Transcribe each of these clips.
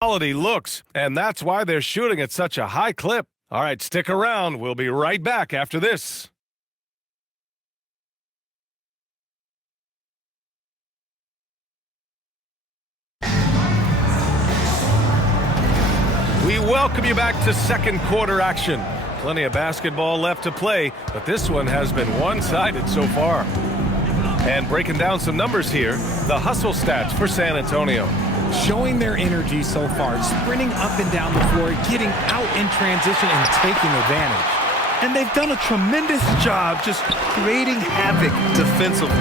quality looks, and that's why they're shooting at such a high clip. All right, stick around. We'll be right back after this. We welcome you back to second quarter action. Plenty of basketball left to play, but this one has been one-sided so far. And breaking down some numbers here, the hustle stats for San Antonio. Showing their energy so far, sprinting up and down the floor, getting out in transition and taking advantage. And they've done a tremendous job just creating havoc defensively.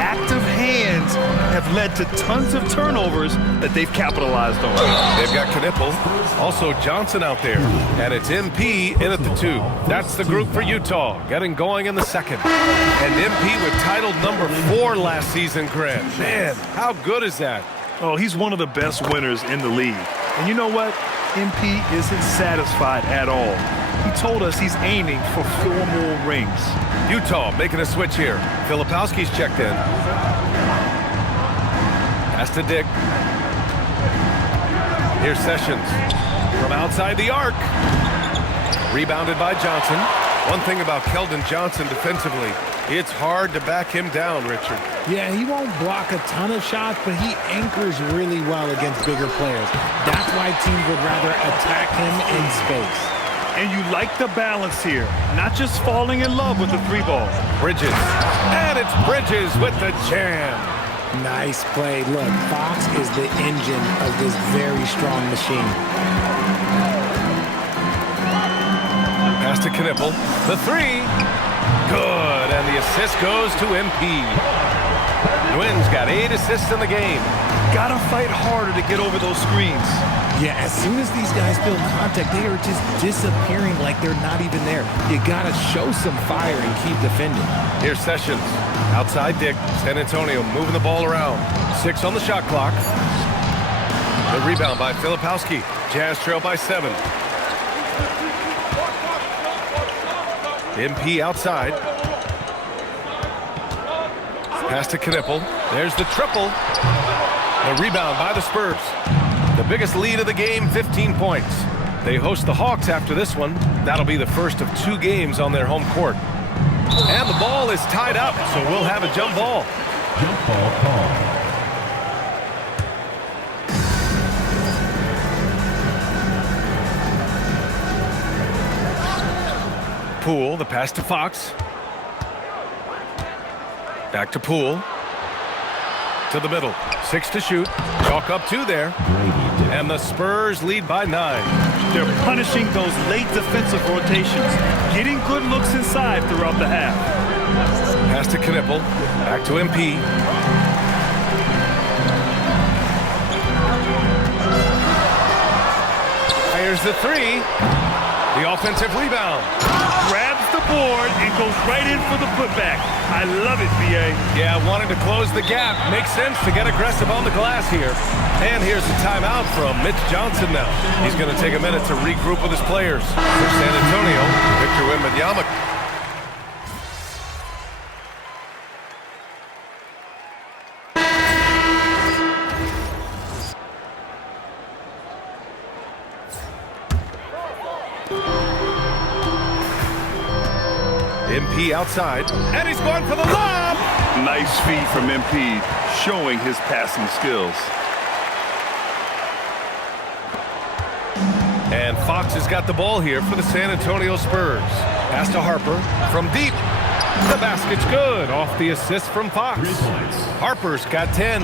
Active hands have led to tons of turnovers that they've capitalized on. They've got Knipple, also Johnson out there, and it's MP in at the 2. That's the group for Utah, getting going in the second. And MP with title number 4 last season, Grant. Man, how good is that? Oh, he's one of the best winners in the league. And you know what? MP isn't satisfied at all. He told us he's aiming for 4 more rings. Utah making a switch here. Filipowski's checked in. Pass to Dick. Here's Sessions from outside the arc. Rebounded by Johnson. One thing about Keldon Johnson defensively, it's hard to back him down, Richard. Yeah, he won't block a ton of shots, but he anchors really well against bigger players. That's why teams would rather attack him in space. And you like the balance here, not just falling in love with the 3-ball. Bridges. And it's Bridges with the jam. Nice play. Look, Fox is the engine of this very strong machine. Pass to Knipple. The 3. Good. And the assist goes to MP. Nguyen's got 8 assists in the game. Gotta fight harder to get over those screens. Yeah, as soon as these guys feel contact, they are just disappearing like they're not even there. You gotta show some fire and keep defending. Here's Sessions. Outside Dick. San Antonio moving the ball around. 6 on the shot clock. The rebound by Filipowski. Jazz trail by 7. MP outside. Pass to Knipple. There's the triple. The rebound by the Spurs. The biggest lead of the game, 15 points. They host the Hawks after this one. That'll be the first of 2 games on their home court. And the ball is tied up, so we'll have a jump ball. Jump ball call. Poole, the pass to Fox. Back to Poole. To the middle. 6 to shoot. Chalk up 2 there. And the Spurs lead by 9. They're punishing those late defensive rotations, getting good looks inside throughout the half. Pass to Knipple. Back to MP. Here's the 3. The offensive rebound. Grabs the board and goes right in for the putback. I love it, B.A. Yeah, wanting to close the gap. Makes sense to get aggressive on the glass here. And here's the timeout from Mitch Johnson now. He's going to take a minute to regroup with his players. For San Antonio, Victor Wembanyama. MP outside, and he's going for the lob! Nice feed from MP, showing his passing skills. And Fox has got the ball here for the San Antonio Spurs. Pass to Harper from deep. The basket's good off the assist from Fox. Harper's got 10.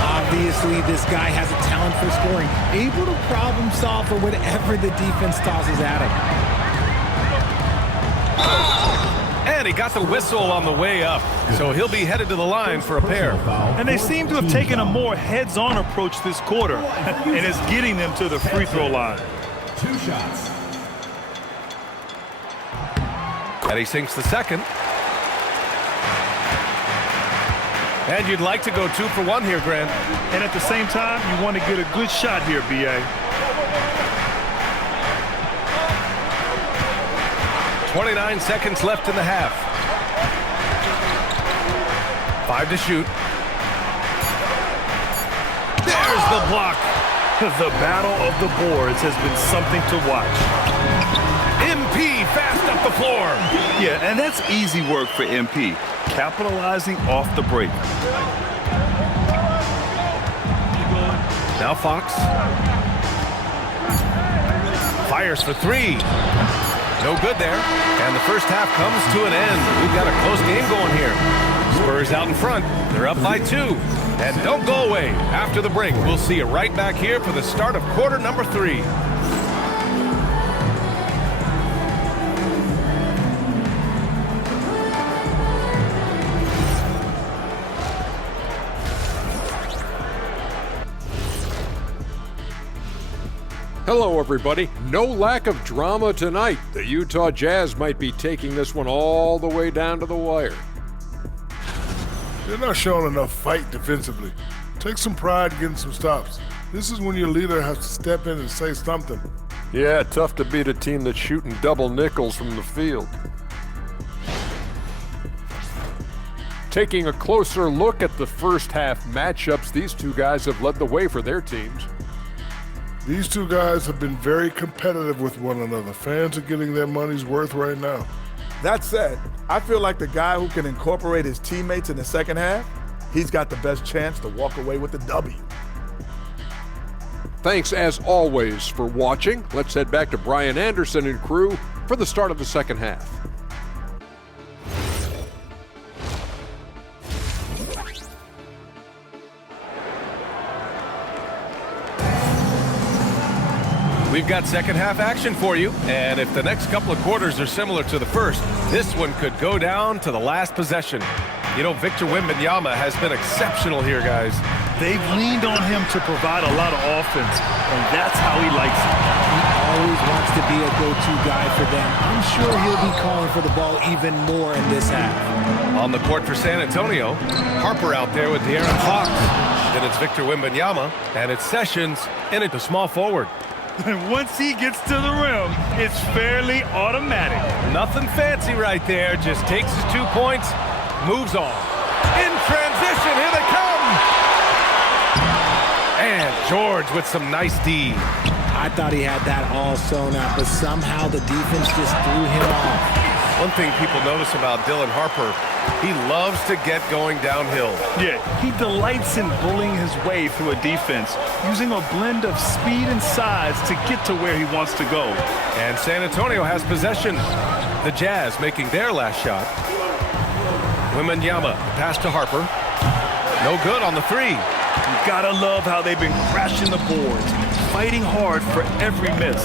Obviously, this guy has a talent for scoring, able to problem solve for whatever the defense tosses at him. And he got the whistle on the way up, so he'll be headed to the line for a pair. And they seem to have taken a more heads-on approach this quarter, and it's getting them to the free throw line. 2 shots. And he sinks the second. And you'd like to go 2 for 1 here, Grant. And at the same time, you want to get a good shot here, B.A. 29 seconds left in the half. 5 to shoot. There's the block. The battle of the boards has been something to watch. MP fast up the floor. Yeah, and that's easy work for MP, capitalizing off the break. Now Fox. Fires for three. No good there. And the first half comes to an end. We've got a close game going here. Spurs out in front. They're up by 2. And don't go away. After the break, we'll see you right back here for the start of quarter number 3. Hello, everybody. No lack of drama tonight. The Utah Jazz might be taking this one all the way down to the wire. They're not showing enough fight defensively. Take some pride in getting some stops. This is when your leader has to step in and say something. Yeah, tough to beat a team that's shooting double nickels from the field. Taking a closer look at the first half matchups, these two guys have led the way for their teams. These two guys have been very competitive with one another. Fans are getting their money's worth right now. That said, I feel like the guy who can incorporate his teammates in the second half, he's got the best chance to walk away with the W. Thanks, as always, for watching. Let's head back to Brian Anderson and crew for the start of the second half. We've got second half action for you, and if the next couple of quarters are similar to the first, this one could go down to the last possession. You know, Victor Wembanyama has been exceptional here, guys. They've leaned on him to provide a lot of offense, and that's how he likes it. He always wants to be a go-to guy for them. I'm sure he'll be calling for the ball even more in this half. On the court for San Antonio, Harper out there with De'Aaron Fox. Then it's Victor Wembanyama, and it's Sessions in at the small forward. And once he gets to the rim, it's fairly automatic. Nothing fancy right there. Just takes his 2 points, moves on. In transition, here they come! And George with some nice D. I thought he had that all sewn up, but somehow the defense just threw him off. One thing people notice about Dylan Harper, he loves to get going downhill. Yeah, he delights in bullying his way through a defense, using a blend of speed and size to get to where he wants to go. And San Antonio has possession. The Jazz making their last shot. Wembanyama, pass to Harper. No good on the 3. You gotta love how they've been crashing the boards, fighting hard for every miss.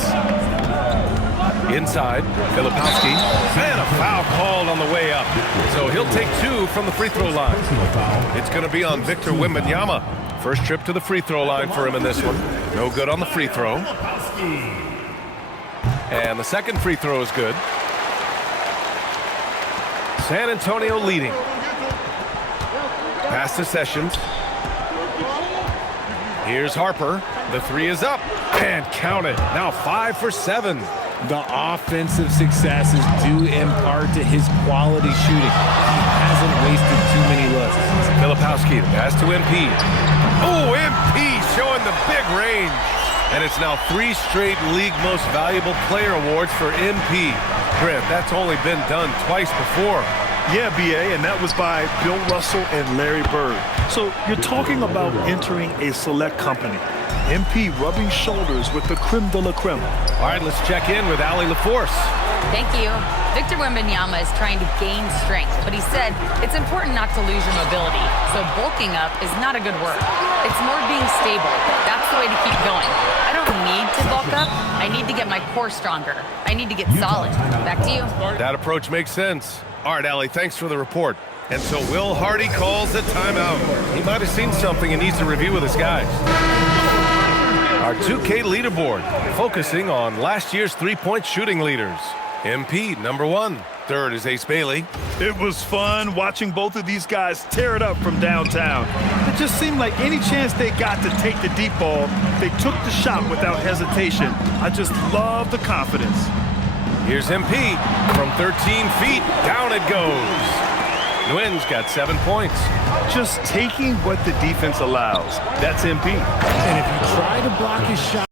Inside, Filipowski, and a foul called on the way up. So he'll take 2 from the free throw line. It's going to be on Victor Wembanyama. First trip to the free throw line for him in this one. No good on the free throw. And the second free throw is good. San Antonio leading. Pass to Sessions. Here's Harper. The 3 is up. And count it. Now 5 for 7. The offensive success is due in part to his quality shooting. He hasn't wasted too many looks. Filipowski, pass to MP. Oh, MP showing the big range. And it's now 3 straight league most valuable player awards for MP. Grant, that's only been done twice before. Yeah, BA, and that was by Bill Russell and Larry Bird. So you're talking about entering a select company. MP rubbing shoulders with the creme de la creme. All right, let's check in with Allie LaForce. Thank you. Victor Wembanyama is trying to gain strength, but he said it's important not to lose your mobility. So bulking up is not a good word. It's more being stable. That's the way to keep going. I don't need to bulk up. I need to get my core stronger. I need to get solid. Back to you. That approach makes sense. All right, Allie, thanks for the report. And so Will Hardy calls a timeout. He might have seen something and needs to review with his guys. Our 2K leaderboard, focusing on last year's three-point shooting leaders. MP, number 1. Third is Ace Bailey. It was fun watching both of these guys tear it up from downtown. It just seemed like any chance they got to take the deep ball, they took the shot without hesitation. I just love the confidence. Here's MP. From 13 feet, down it goes. Nguyen's got 7 points. Just taking what the defense allows. That's MP. And if you try to block his shot,